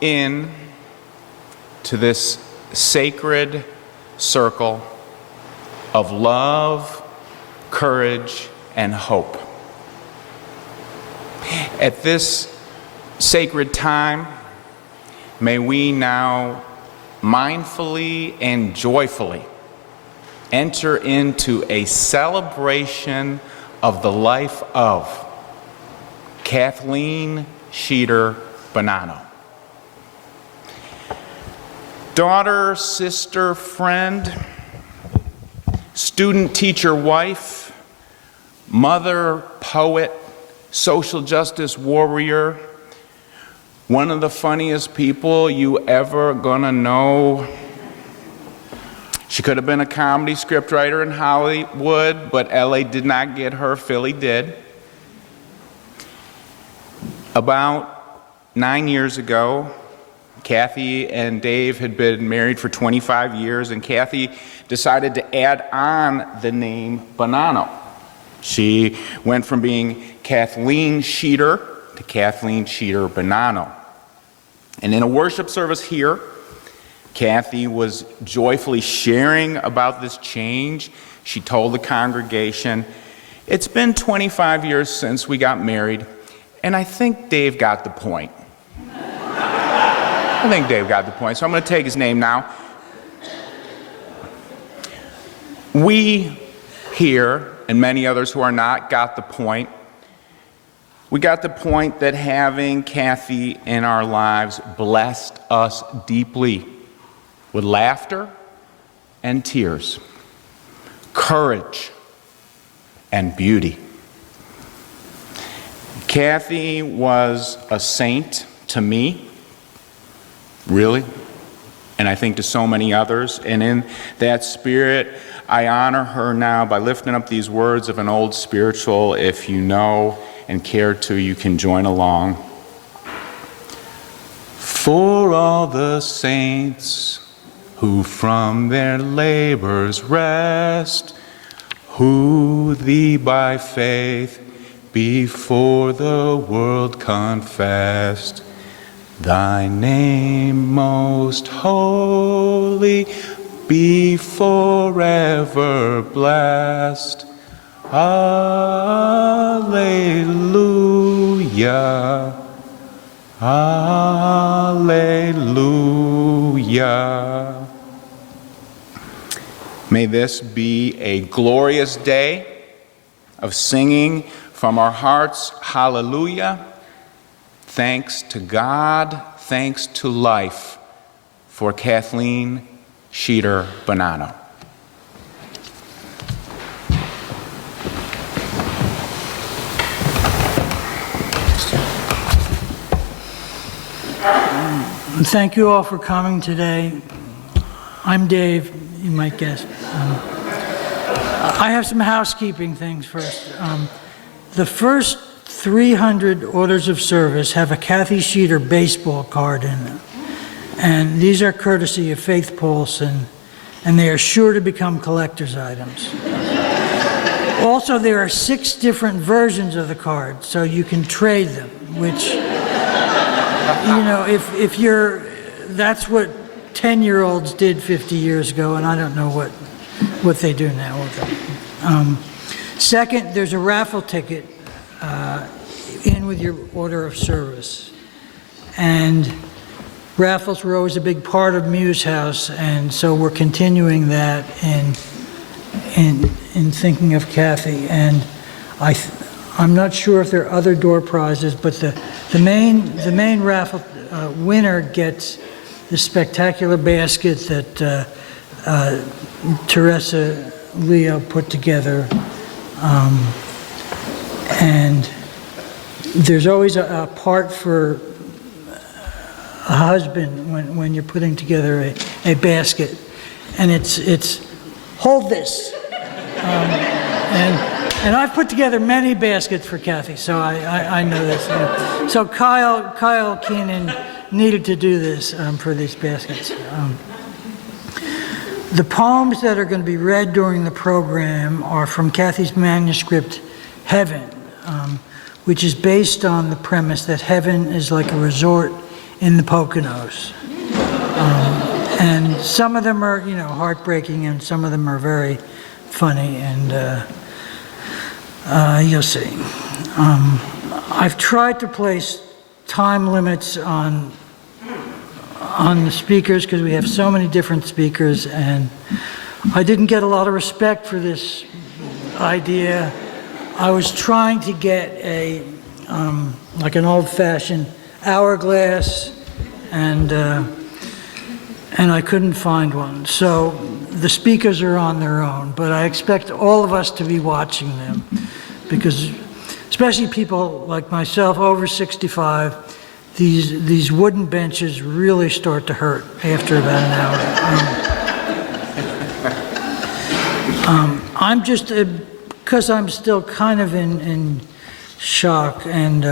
in to this sacred circle of love, courage, and hope. At this sacred time, may we now mindfully and joyfully enter into a celebration of the life of Kathleen Sheeder Bonanno. Daughter, sister, friend, student, teacher, wife, mother, poet, social justice warrior, one of the funniest people you ever gonna know. She could have been a comedy scriptwriter in Hollywood, but LA did not get her, Philly did. About 9 years ago, Kathy and Dave had been married for 25 years, and Kathy decided to add on the name Bonanno. She went from being Kathleen Sheeder to Kathleen Sheeder Bonanno. And in a worship service here, Kathy was joyfully sharing about this change. She told the congregation, "It's been 25 years since we got married, and I think Dave got the point." I think Dave got the point, so I'm going to take his name now. We here, and many others who are not, got the point. We got the point that having Kathy in our lives blessed us deeply with laughter and tears, courage and beauty. Kathy was a saint to me, really, and I think to so many others, and in that spirit, I honor her now by lifting up these words of an old spiritual. If you know and care to, you can join along. For all the saints who from their labors rest, who thee by faith before the world confessed, thy name most holy be forever blessed. Alleluia, alleluia. May this be a glorious day of singing from our hearts, hallelujah. Thanks to God, thanks to life, for Kathleen Sheeder Bonanno. Thank you all for coming today. I'm Dave, you might guess. I have some housekeeping things first. The first 300 orders of service have a Kathy Sheeder baseball card in them. And these are courtesy of Faith Paulson, and they are sure to become collector's items. Also, there are 6 different versions of the card, so you can trade them, which, you know, if you're, that's what 10-year-olds did 50 years ago, and I don't know what they do now with them. Second, there's a raffle ticket in with your order of service. And raffles were always a big part of Muse House, and so we're continuing that in thinking of Kathy. And I'm not sure if there are other door prizes, but the main raffle winner gets the spectacular basket that Teresa Leo put together. And there's always a part for a husband when you're putting together a basket, and it's hold this. And I've put together many baskets for Kathy, so I know this. Yeah. So Kyle Keenan needed to do this for these baskets. The poems that are going to be read during the program are from Kathy's manuscript, Heaven, which is based on the premise that heaven is like a resort in the Poconos. And some of them are, heartbreaking, and some of them are very funny, and you'll see. I've tried to place time limits on the speakers because we have so many different speakers, and I didn't get a lot of respect for this idea. I was trying to get a like an old-fashioned hourglass, and I couldn't find one. So the speakers are on their own, but I expect all of us to be watching them, because especially people like myself over 65, these wooden benches really start to hurt after about an hour. I'm just, because I'm still kind of in shock, and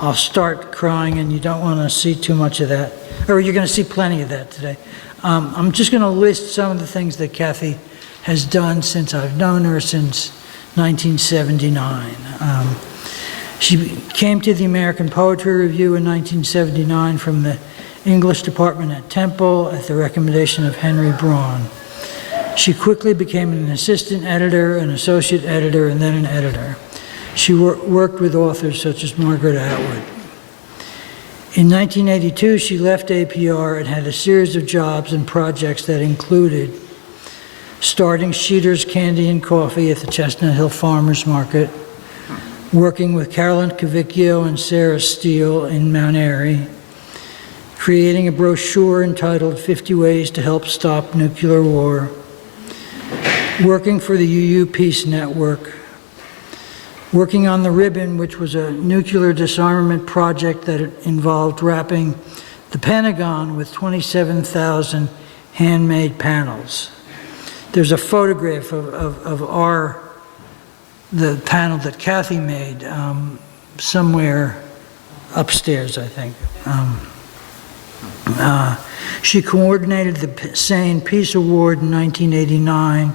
I'll start crying, and you don't want to see too much of that, or you're going to see plenty of that today. I'm just going to list some of the things that Kathy has done since I've known her, since 1979. She came to the American Poetry Review in 1979 from the English department at Temple at the recommendation of Henry Braun. She quickly became an assistant editor, an associate editor, and then an editor. She worked with authors such as Margaret Atwood. In 1982, she left APR and had a series of jobs and projects that included starting Sheeder's Candy and Coffee at the Chestnut Hill Farmers Market, working with Carolyn Cavicchio and Sarah Steele in Mount Airy, creating a brochure entitled 50 Ways to Help Stop Nuclear War, working for the UU Peace Network, working on the Ribbon, which was a nuclear disarmament project that involved wrapping the Pentagon with 27,000 handmade panels. There's a photograph of the panel that Kathy made somewhere upstairs, I think. She coordinated the Sane Peace Award in 1989,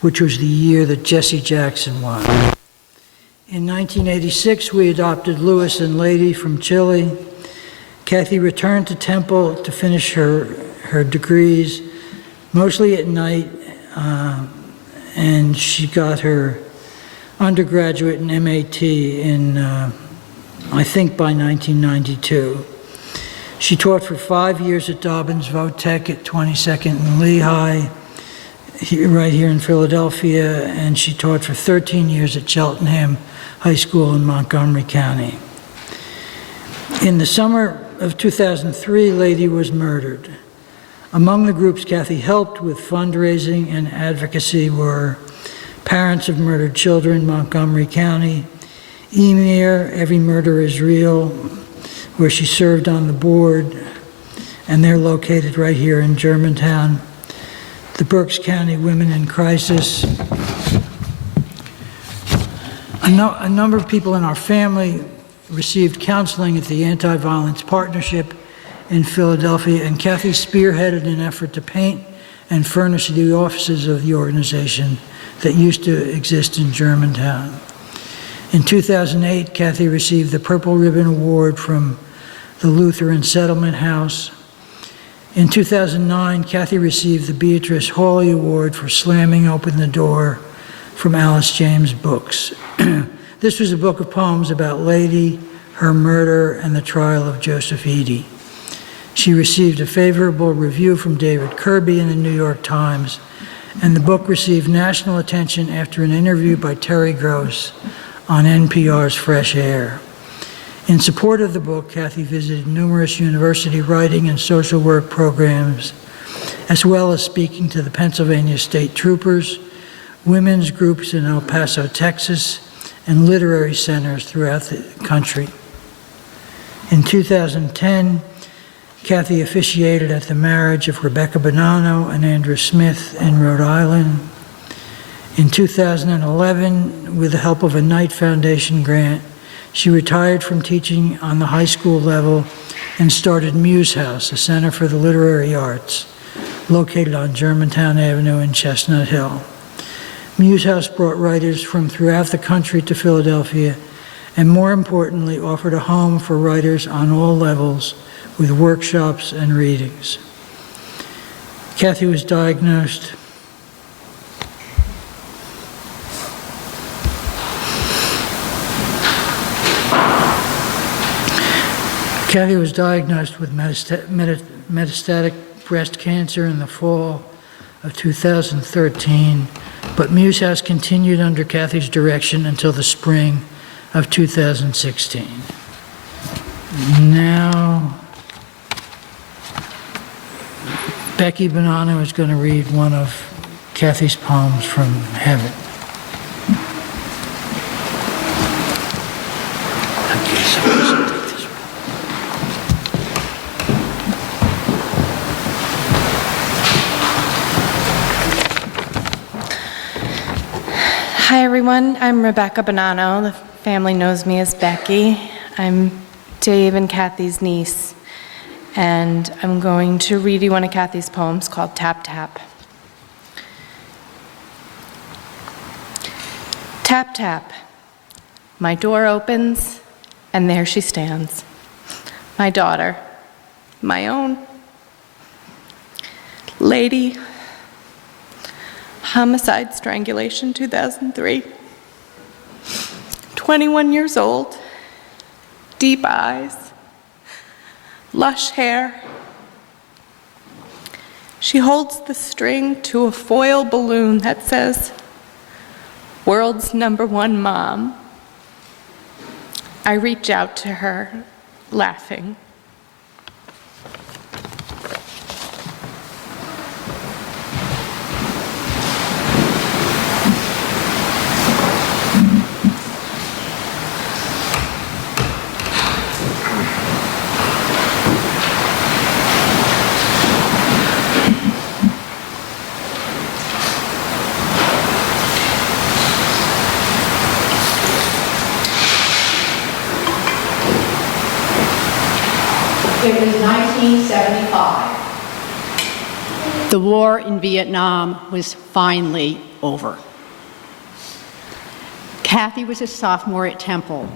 which was the year that Jesse Jackson won. In 1986, we adopted Louis and Lady from Chile. Kathy returned to Temple to finish her degrees, mostly at night, and she got her undergraduate and MAT in, I think, by 1992. She taught for 5 years at Dobbins Votech at 22nd and Lehigh, right here in Philadelphia, and she taught for 13 years at Cheltenham High School in Montgomery County. In the summer of 2003, Lady was murdered. Among the groups Kathy helped with fundraising and advocacy were Parents of Murdered Children, Montgomery County, EMIR, Every Murder is Real, where she served on the board, and they're located right here in Germantown. The Berks County Women in Crisis. A number of people in our family received counseling at the Anti-Violence Partnership in Philadelphia, and Kathy spearheaded an effort to paint and furnish the offices of the organization that used to exist in Germantown. In 2008, Kathy received the Purple Ribbon Award from the Lutheran Settlement House. In 2009, Kathy received the Beatrice Hawley Award for slamming open the door from Alice James Books. This was a book of poems about Lady, her murder, and the trial of Joseph Eady. She received a favorable review from David Kirby in the New York Times, and the book received national attention after an interview by Terry Gross on NPR's Fresh Air. In support of the book, Kathy visited numerous university writing and social work programs, as well as speaking to the Pennsylvania State Troopers, women's groups in El Paso, Texas, and literary centers throughout the country. In 2010, Kathy officiated at the marriage of Rebecca Bonanno and Andrew Smith in Rhode Island. In 2011, with the help of a Knight Foundation grant, she retired from teaching on the high school level and started Muse House, a center for the literary arts, located on Germantown Avenue in Chestnut Hill. Muse House brought writers from throughout the country to Philadelphia, and more importantly, offered a home for writers on all levels with workshops and readings. Kathy was diagnosed with metastatic breast cancer in the fall of 2013, but Muse House continued under Kathy's direction until the spring of 2016. Now, Becky Bonanno is going to read one of Kathy's poems from Heaven. Okay, so let's take this one. Hi everyone, I'm Rebecca Bonanno. The family knows me as Becky. I'm Dave and Kathy's niece, and I'm going to read you one of Kathy's poems called Tap Tap. Tap tap. My door opens, and there she stands. My daughter, my own. Lady, homicide strangulation 2003. 21 years old, deep eyes, lush hair. She holds the string to a foil balloon that says, "World's #1 mom." I reach out to her, laughing. It was 1975. The war in Vietnam was finally over. Kathy was a sophomore at Temple.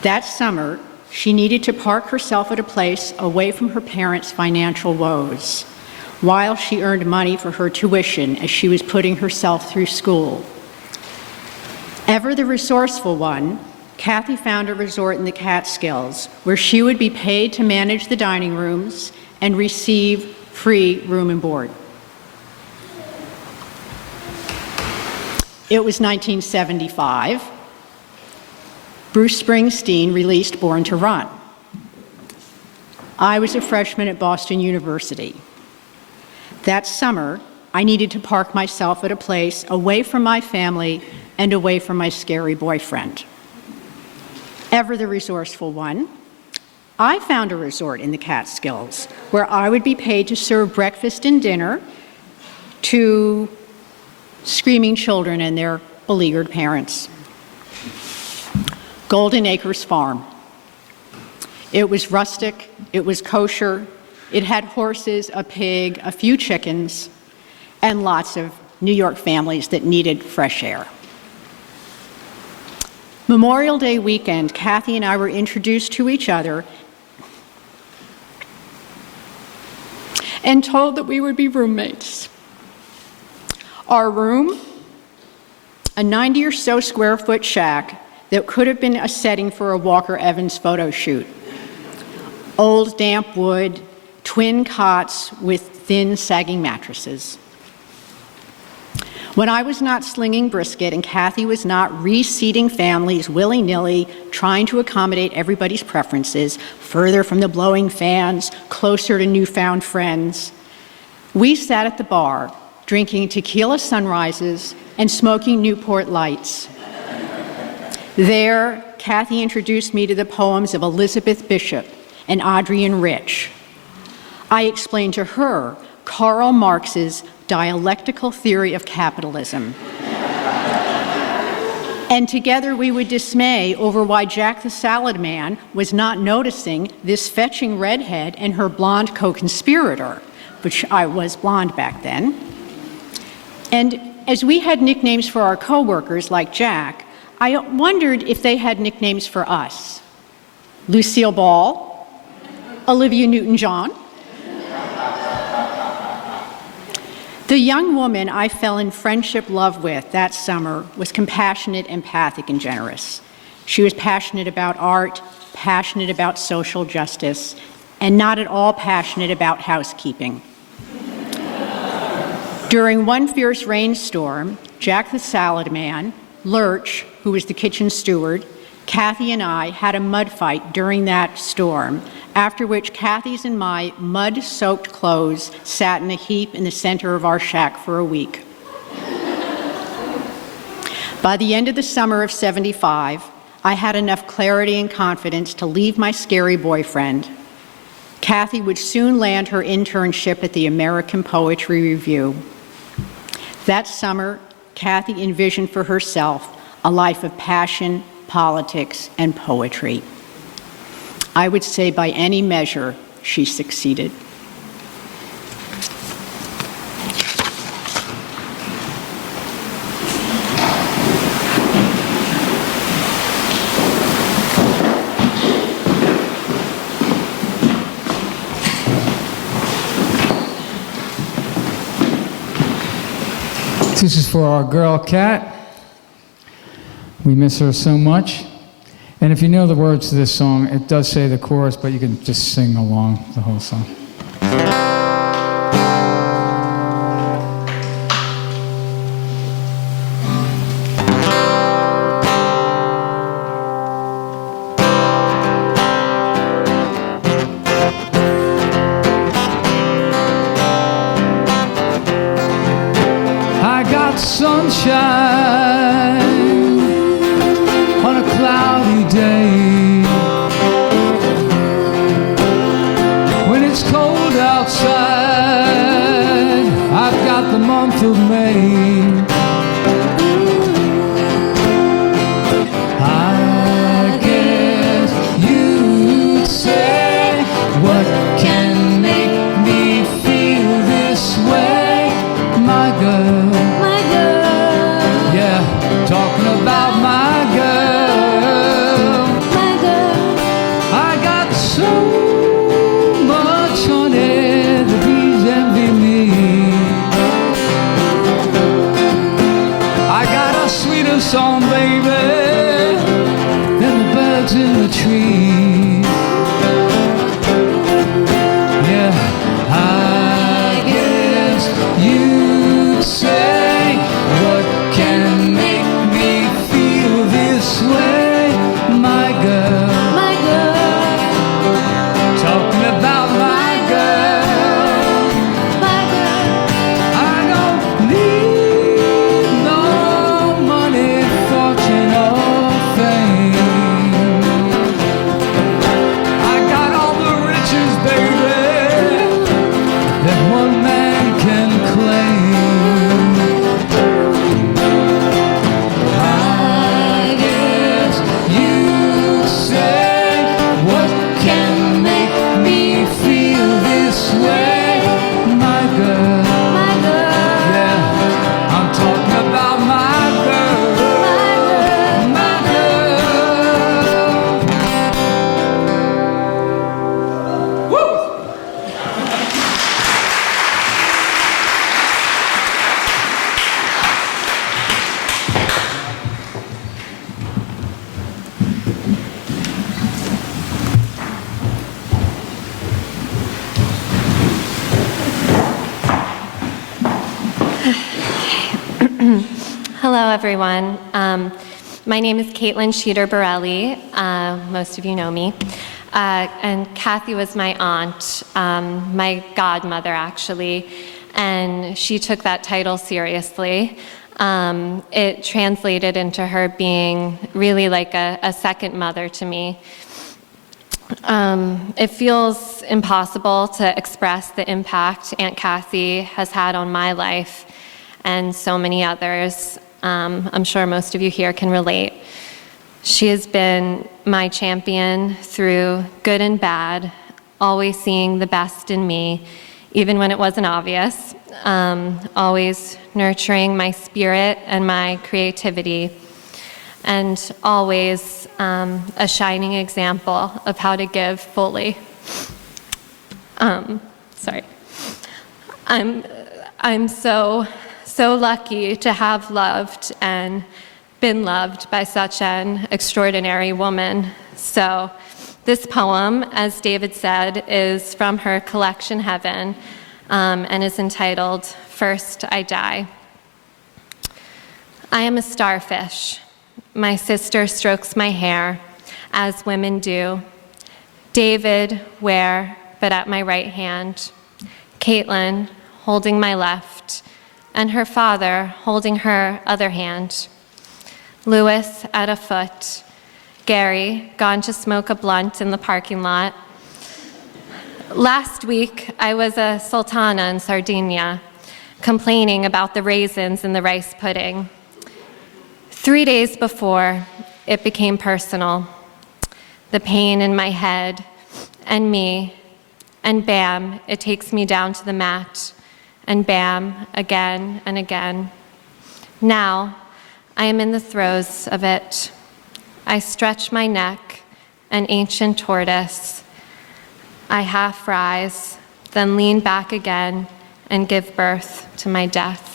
That summer, she needed to park herself at a place away from her parents' financial woes, while she earned money for her tuition as she was putting herself through school. Ever the resourceful one, Kathy found a resort in the Catskills where she would be paid to manage the dining rooms and receive free room and board. It was 1975. Bruce Springsteen released Born to Run. I was a freshman at Boston University. That summer, I needed to park myself at a place away from my family and away from my scary boyfriend. Ever the resourceful one, I found a resort in the Catskills where I would be paid to serve breakfast and dinner to screaming children and their beleaguered parents. Golden Acres Farm. It was rustic, it was kosher, it had horses, a pig, a few chickens, and lots of New York families that needed fresh air. Memorial Day weekend, Kathy and I were introduced to each other and told that we would be roommates. Our room, a 90 or so square foot shack that could have been a setting for a Walker Evans photo shoot. Old damp wood, twin cots with thin sagging mattresses. When I was not slinging brisket and Kathy was not reseating families willy-nilly, trying to accommodate everybody's preferences, further from the blowing fans, closer to newfound friends, we sat at the bar, drinking tequila sunrises and smoking Newport Lights. There, Kathy introduced me to the poems of Elizabeth Bishop and Adrienne Rich. I explained to her Karl Marx's dialectical theory of capitalism. And together we would dismay over why Jack the Salad Man was not noticing this fetching redhead and her blonde co-conspirator, which I was blonde back then. And as we had nicknames for our coworkers like Jack, I wondered if they had nicknames for us. Lucille Ball, Olivia Newton-John. The young woman I fell in friendship love with that summer was compassionate, empathic, and generous. She was passionate about art, passionate about social justice, and not at all passionate about housekeeping. During one fierce rainstorm, Jack the Salad Man, Lurch, who was the kitchen steward, Kathy and I had a mud fight during that storm, after which Kathy's and my mud-soaked clothes sat in a heap in the center of our shack for a week. By the end of the summer of '75, I had enough clarity and confidence to leave my scary boyfriend. Kathy would soon land her internship at the American Poetry Review. That summer, Kathy envisioned for herself a life of passion, politics, and poetry. I would say by any measure, she succeeded. This is for our girl, Kat. We miss her so much. And if you know the words to this song, it does say the chorus, but you can just sing along the whole song. I got sunshine on a cloudy day. When it's cold outside, I've got the month of May. I guess you'd say, what can make me feel this way, my girl? Yeah, talking about my girl. I got so much honey, the bees envy me. I got a sweeter song, baby, than the birds in the trees. Yeah, I guess you'd say, what can make me feel this way, my girl? Talking about my girl. I don't need no money, fortune, or fame. I got all the riches, baby, that one man can claim. I guess you'd say, what can make me feel this way, my girl? Yeah, I'm talking about my girl, my girl. Woo! Hello, everyone. My name is Kathleen Sheeder-Borelli. Most of you know me. And Kathy was my aunt, my godmother, actually, and she took that title seriously. It translated into her being really like a second mother to me. It feels impossible to express the impact Aunt Kathy has had on my life and so many others. I'm sure most of you here can relate. She has been my champion through good and bad, always seeing the best in me, even when it wasn't obvious, always nurturing my spirit and my creativity, and always a shining example of how to give fully. Sorry. I'm so lucky to have loved and been loved by such an extraordinary woman. So this poem, as David said, is from her collection Heaven, and is entitled First I Die. I am a starfish. My sister strokes my hair, as women do. David, where, but at my right hand. Caitlin, holding my left, and her father holding her other hand. Louis at a foot. Gary, gone to smoke a blunt in the parking lot. Last week, I was a sultana in Sardinia, complaining about the raisins in the rice pudding. 3 days before, it became personal. The pain in my head, and me, and bam, it takes me down to the mat, and bam, again and again. Now, I am in the throes of it. I stretch my neck, an ancient tortoise. I half rise, then lean back again and give birth to my death.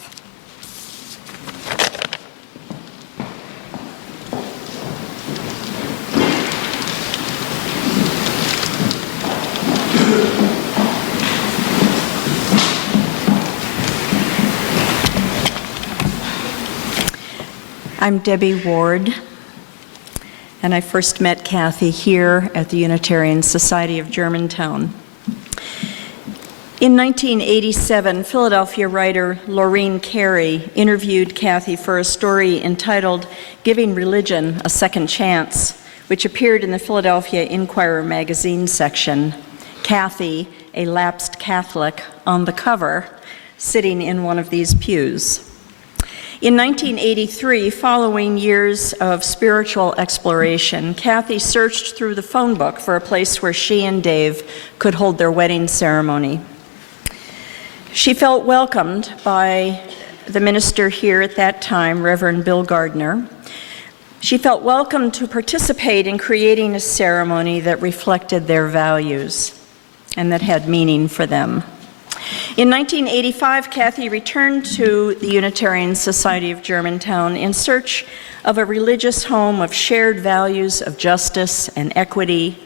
I'm Debbie Ward, and I first met Kathy here at the Unitarian Society of Germantown. In 1987, Philadelphia writer Laureen Carey interviewed Kathy for a story entitled Giving Religion a Second Chance, which appeared in the Philadelphia Inquirer magazine section. Kathy, a lapsed Catholic, on the cover, sitting in one of these pews. In 1983, following years of spiritual exploration, Kathy searched through the phone book for a place where she and Dave could hold their wedding ceremony. She felt welcomed by the minister here at that time, Reverend Bill Gardner. She felt welcome to participate in creating a ceremony that reflected their values and that had meaning for them. In 1985, Kathy returned to the Unitarian Society of Germantown in search of a religious home of shared values of justice and equity,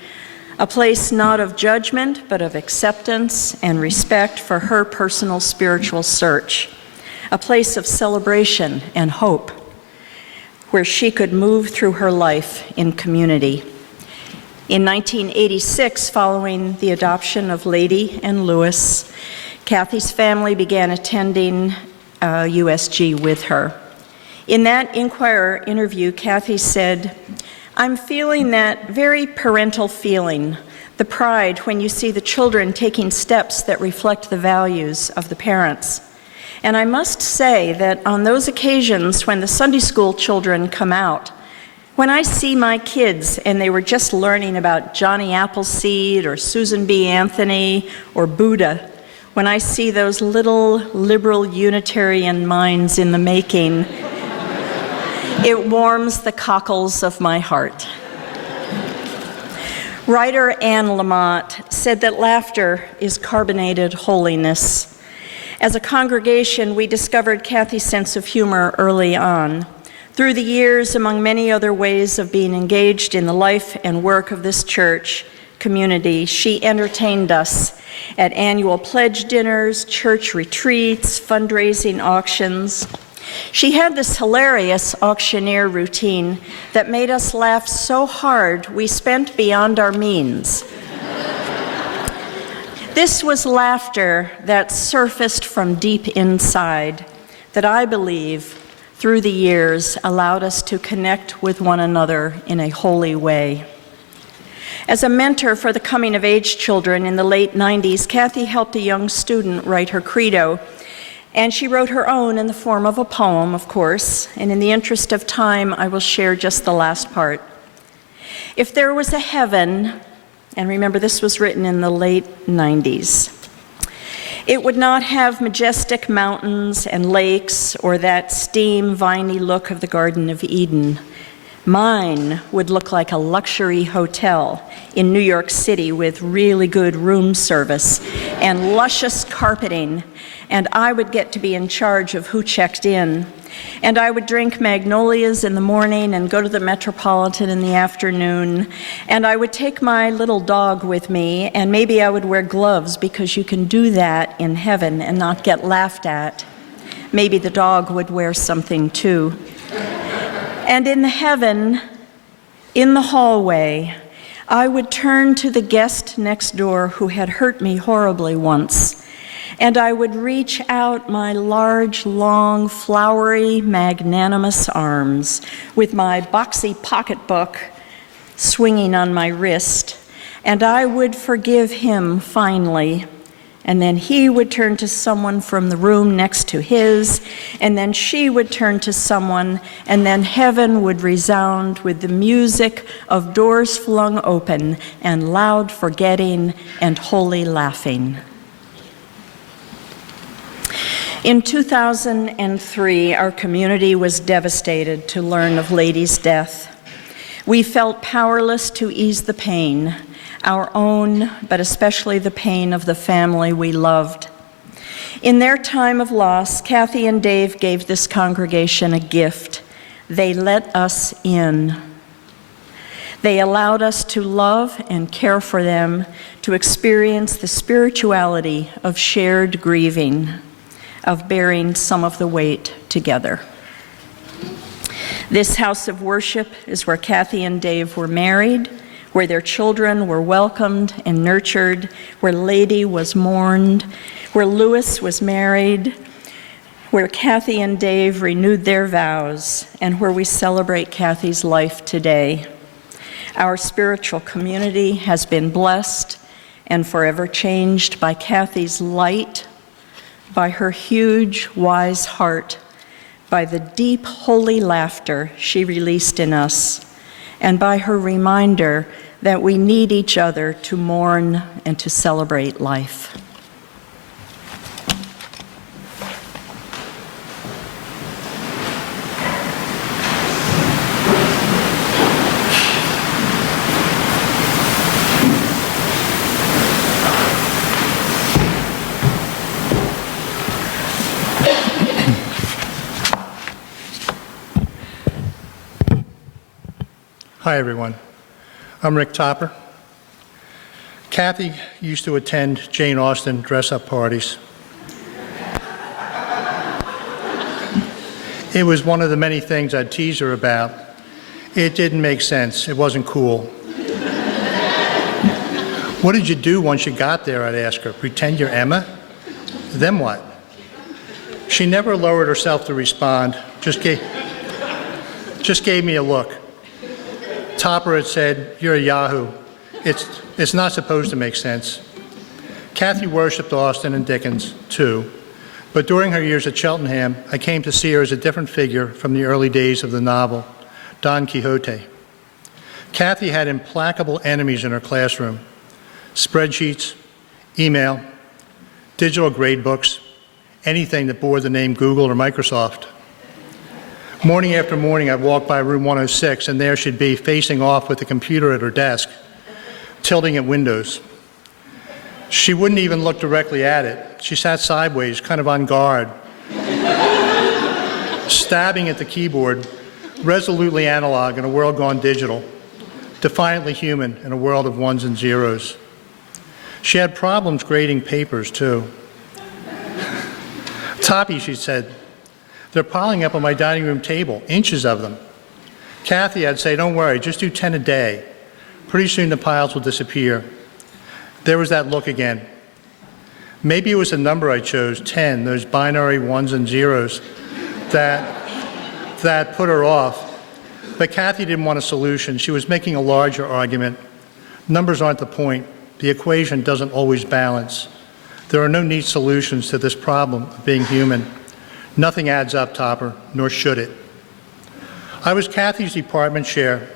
a place not of judgment, but of acceptance and respect for her personal spiritual search, a place of celebration and hope, where she could move through her life in community. In 1986, following the adoption of Lady and Louis, Kathy's family began attending USG with her. In that Inquirer interview, Kathy said, "I'm feeling that very parental feeling, the pride when you see the children taking steps that reflect the values of the parents. And I must say that on those occasions when the Sunday school children come out, when I see my kids and they were just learning about Johnny Appleseed or Susan B. Anthony or Buddha, when I see those little liberal Unitarian minds in the making, it warms the cockles of my heart." Writer Anne Lamott said that laughter is carbonated holiness. As a congregation, we discovered Kathy's sense of humor early on. Through the years, among many other ways of being engaged in the life and work of this church community, she entertained us at annual pledge dinners, church retreats, fundraising auctions. She had this hilarious auctioneer routine that made us laugh so hard we spent beyond our means. This was laughter that surfaced from deep inside that I believe through the years allowed us to connect with one another in a holy way. As a mentor for the coming-of-age children in the late 90s, Kathy helped a young student write her credo, and she wrote her own in the form of a poem, of course, and in the interest of time, I will share just the last part. If there was a heaven, and remember this was written in the late 90s, it would not have majestic mountains and lakes or that steam, viney look of the Garden of Eden. Mine would look like a luxury hotel in New York City with really good room service and luscious carpeting, and I would get to be in charge of who checked in. And I would drink magnolias in the morning and go to the Metropolitan in the afternoon. And I would take my little dog with me, and maybe I would wear gloves because you can do that in heaven and not get laughed at. Maybe the dog would wear something too. And in heaven, in the hallway, I would turn to the guest next door who had hurt me horribly once, and I would reach out my large, long, flowery, magnanimous arms with my boxy pocketbook swinging on my wrist, and I would forgive him finally. And then he would turn to someone from the room next to his, and then she would turn to someone, and then heaven would resound with the music of doors flung open and loud forgetting and holy laughing. In 2003, our community was devastated to learn of Lady's death. We felt powerless to ease the pain, our own, but especially the pain of the family we loved. In their time of loss, Kathy and Dave gave this congregation a gift. They let us in. They allowed us to love and care for them, to experience the spirituality of shared grieving, of bearing some of the weight together. This house of worship is where Kathy and Dave were married, where their children were welcomed and nurtured, where Lady was mourned, where Louis was married, where Kathy and Dave renewed their vows, and where we celebrate Kathy's life today. Our spiritual community has been blessed and forever changed by Kathy's light, by her huge, wise heart, by the deep, holy laughter she released in us, and by her reminder that we need each other to mourn and to celebrate life. Hi, everyone. I'm Rick Topper. Kathy used to attend Jane Austen dress-up parties. It was one of the many things I'd tease her about. It didn't make sense. It wasn't cool. What did you do once you got there, I'd ask her. Pretend you're Emma? Then what? She never lowered herself to respond, just gave me a look. Topper had said, "You're a Yahoo. It's not supposed to make sense." Kathy worshipped Austen and Dickens, too, but during her years at Cheltenham, I came to see her as a different figure from the early days of the novel, Don Quixote. Kathy had implacable enemies in her classroom: spreadsheets, email, digital grade books, anything that bore the name Google or Microsoft. Morning after morning, I'd walk by room 106, and there she'd be facing off with the computer at her desk, tilting at Windows. She wouldn't even look directly at it. She sat sideways, kind of on guard, stabbing at the keyboard, resolutely analog in a world gone digital, defiantly human in a world of ones and zeros. She had problems grading papers, too. "Toppy," she said, "they're piling up on my dining room table, inches of them." "Kathy," I'd say, "don't worry, just do 10 a day. Pretty soon the piles will disappear." There was that look again. Maybe it was the number I chose, 10, those binary ones and zeros, that put her off. But Kathy didn't want a solution. She was making a larger argument. Numbers aren't the point. The equation doesn't always balance. There are no neat solutions to this problem of being human. Nothing adds up, Topper, nor should it. I was Kathy's department chair,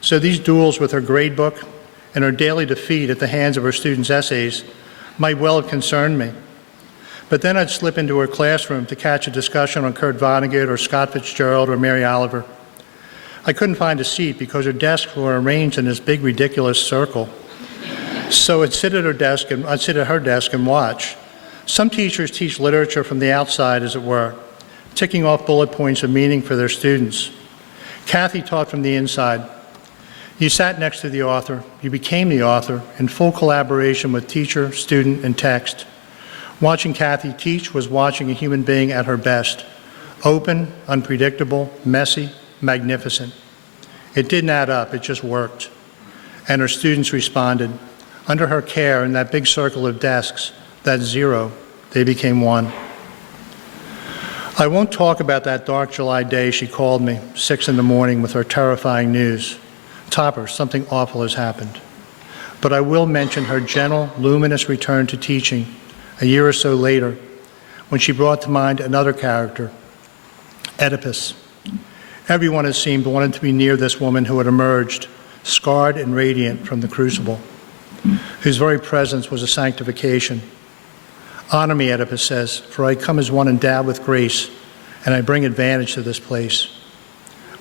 so these duels with her grade book and her daily defeat at the hands of her students' essays might well have concerned me. But then I'd slip into her classroom to catch a discussion on Kurt Vonnegut or Scott Fitzgerald or Mary Oliver. I couldn't find a seat because her desks were arranged in this big, ridiculous circle. So I'd sit at her desk and watch. Some teachers teach literature from the outside, as it were, ticking off bullet points of meaning for their students. Kathy taught from the inside. You sat next to the author. You became the author in full collaboration with teacher, student, and text. Watching Kathy teach was watching a human being at her best. Open, unpredictable, messy, magnificent. It didn't add up, it just worked. And her students responded. Under her care, in that big circle of desks, that zero, they became one. I won't talk about that dark July day she called me, 6 in the morning, with her terrifying news. Topper, something awful has happened. But I will mention her gentle, luminous return to teaching a year or so later, when she brought to mind another character, Oedipus. Everyone, it seemed, wanted to be near this woman who had emerged, scarred and radiant from the crucible, whose very presence was a sanctification. Honor me, Oedipus says, for I come as one endowed with grace, and I bring advantage to this place.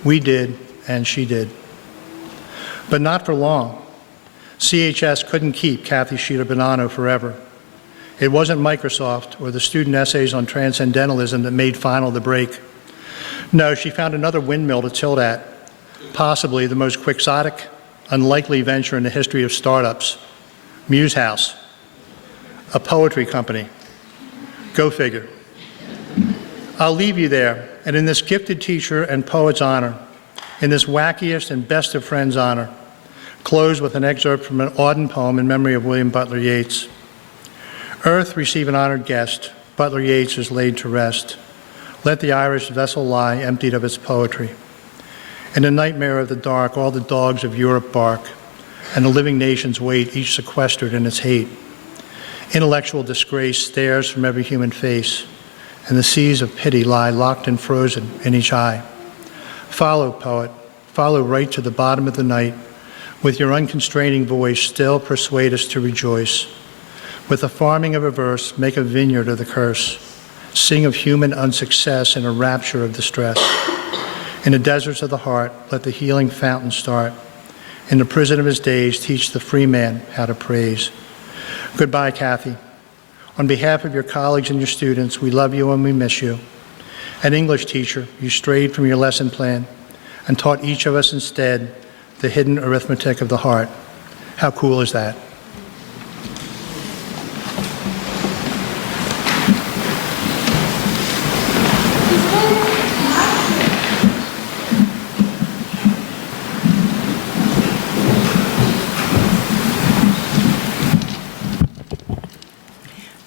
We did, and she did. But not for long. CHS couldn't keep Kathleen Sheeder Bonanno forever. It wasn't Microsoft or the student essays on transcendentalism that made final the break. No, she found another windmill to tilt at, possibly the most quixotic, unlikely venture in the history of startups, Muse House, a poetry company. Go figure. I'll leave you there, and in this gifted teacher and poet's honor, in this wackiest and best of friends honor, close with an excerpt from an Auden poem in memory of William Butler Yeats. Earth receive an honored guest, Butler Yeats is laid to rest. Let the Irish vessel lie emptied of its poetry. In the nightmare of the dark, all the dogs of Europe bark, and the living nations wait, each sequestered in its hate. Intellectual disgrace stares from every human face, and the seas of pity lie locked and frozen in each eye. Follow, poet, follow right to the bottom of the night. With your unconstraining voice, still persuade us to rejoice. With the farming of a verse, make a vineyard of the curse. Sing of human unsuccess in a rapture of distress. In the deserts of the heart, let the healing fountain start. In the prison of his days, teach the free man how to praise. Goodbye, Kathy. On behalf of your colleagues and your students, we love you and we miss you. An English teacher, you strayed from your lesson plan and taught each of us instead the hidden arithmetic of the heart. How cool is that?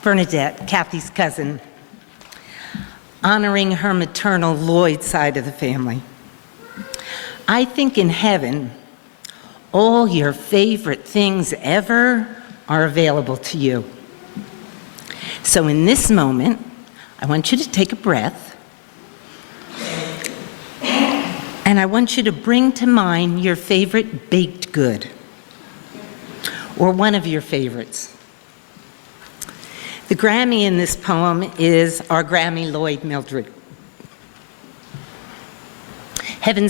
Bernadette, Kathy's cousin, honoring her maternal Lloyd side of the family. I think in heaven, all your favorite things ever are available to you. So in this moment, I want you to take a breath, and I want you to bring to mind your favorite baked good, or one of your favorites. The Grammy in this poem is our Grammy Lloyd Mildred. Heaven's